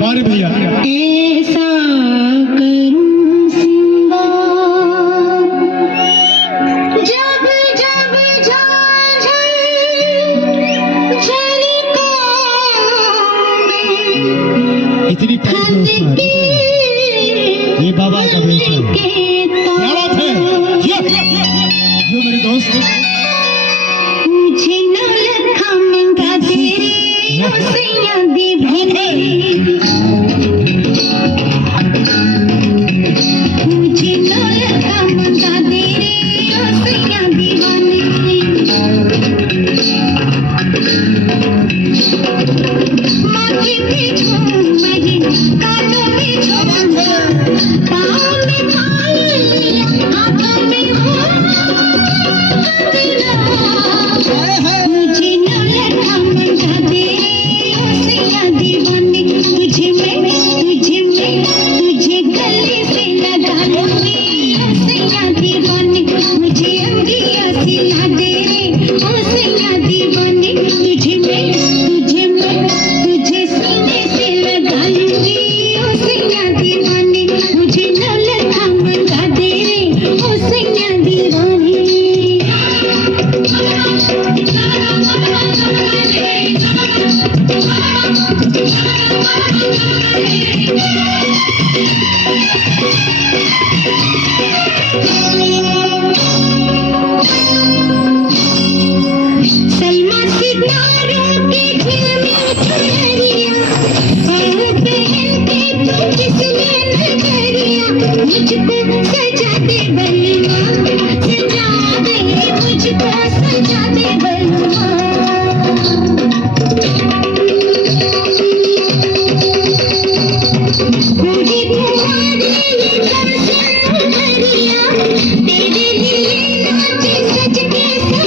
बारे भैया ऐसा करूं सिंगा जब जब झांझर इतनी टाइम ये बाबा का बेटा क्या बात है जो मेरे दोस्त मुझे नौलखा मंगा दे सैया दीवाने मुझे नौलखा मंगा दे सैया दीवाने माथे पे झूमर कानों में झुमका पाँव में पायल हाथों में हो मुझे नौलखा मंगा दे सैया दीवाने तुझे गले से लगा लूंगी सैया दीवाने मुझे अंगिया सिला दे ओ सैया दीवाने तुझे सीने से लगा लूंगी ओ सैया दीवाने मुझे नौलखा मंगा दे ओ सैया दीवाने सलमा सितारों के झिलमिल चुनरिया पाँव पहन के तू किसने नजरिया मुझको सजा